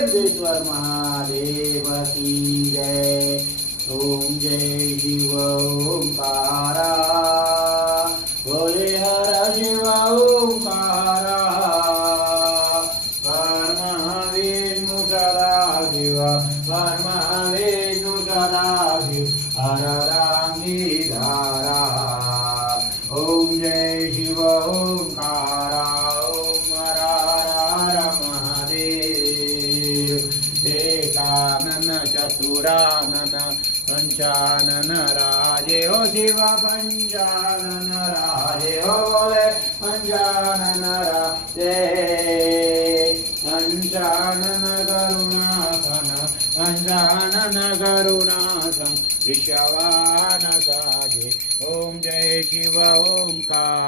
सिद्धेश्वर महादेव की जय। ओम जय शिव ओंकारा बोले हर शिव ओंकारा विष्णु सदा शिव विष्णु सदा शिव हर धारा। ओम जय शिव ओंकारा ओम हर महादेव। एकानन चतुरानन पंचानन राजे हो शिव पंचानन राजे हो बोले पंचानन राजे। पंचानन करुणासन पंचानन करुणासन ऋषवान साजे। ओम जय शिव ओंकार।